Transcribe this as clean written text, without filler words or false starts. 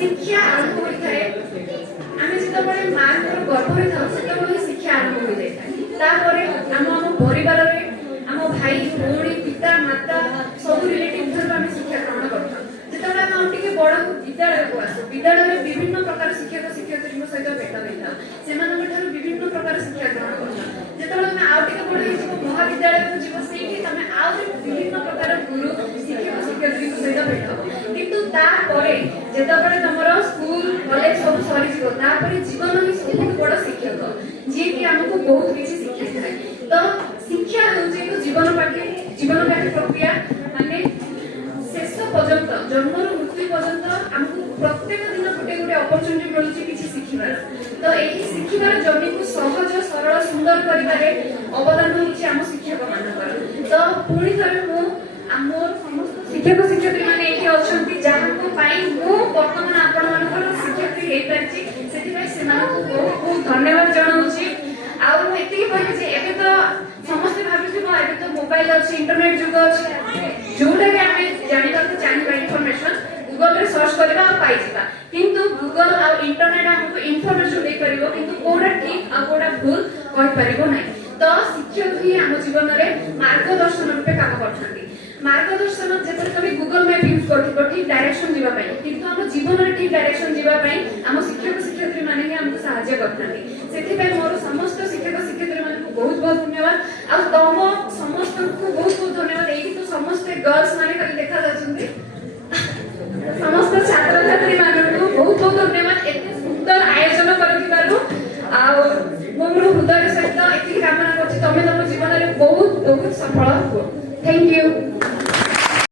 शिक्षा आरंभ होता है आम जो माँ गर्भरे था से शिक्षा आरंभ हो जाए आम परिवार आम भाई भौणी पिता माता सब रिलेटिव ठार आम शिक्षा ग्रहण करता जिते आम टे बड़ विद्यालय को आसू विद्यालय विभिन्न प्रकार शिक्षक शिक्षयित्री सहित भेट होता से विभिन्न प्रकार शिक्षा ग्रहण करता जिते आउ टे बड़ महाविद्यालय को जीव से विभिन्न प्रकार गुरु शिक्षक शिक्षयित्री सहित भेट हम किंतु जितेबाला तुम स्कूल कॉलेज सब सरी जीवन ही सब बड़ शिक्षक जी कि आमको बहुत किसी शिक्षा थाए तो शिक्षा हूँ जीवन पाठी प्रक्रिया माने शेष पर्यंत जन्म मृत्यु पर्यंत आमको प्रत्येक दिन गोटे गोटे अपरच्युनिटी मिलूँ किसी शिखार तो यही शिखार जमी को सहज सरल सुंदर करिबारे अवदान होची आम शिक्षक मानकर तो पुणी थरे मु आम समस्त शिक्षक शिक्षयित्री माने एठी अछंती जाहाको पाई मु वर्तमान आपण मानकर शिक्षयित्री हेई पारची सेति से बहुत बहुत धन्यवाद जनाऊची आ मु एति कहले जे एबे तो समस्त भाबिथिबो एबे तो मोबाइल अछि इंटरनेट जुग अछि जोटा के आमे जानिबा को चाहिबा इन्फॉर्मेशन गूगल रे सर्च करबा आ पाई जिबा किंतु गूगल आ इंटरनेट हमको इन्फॉर्मेशन दे परिबो किंतु कोडा ठीक आ कोडा भूल कहि परिबो नै तो शिक्षक ही हम जीवन रे मार्गदर्शन रूपे काम करछंती मार्गदर्शन जेपर तबे गूगल मैप यूज करथिबो ठीक डायरेक्शन जीवा पई किंतु हम जीवन रे ठीक डायरेक्शन जीवा पई हम शिक्षक शिक्षयित्री माने ही हमको सहायता करथांती सेति पई मोर समस्त शिक्षक शिक्षयित्री माने को बहुत बहुत धन्यवाद आ तम समस्त को बहुत बहुत धन्यवाद एही तो समस्त गर्ल्स माने खाली देखा जाछंती समस्त छात्र छात्री माने को बहुत बहुत धन्यवाद एते सुंदर आयोजन करथिबारु आ मोर हृदय सहित एति कामना करछि तमे तम जीवन रे बहुत बहुत सफल हो थैंक यू।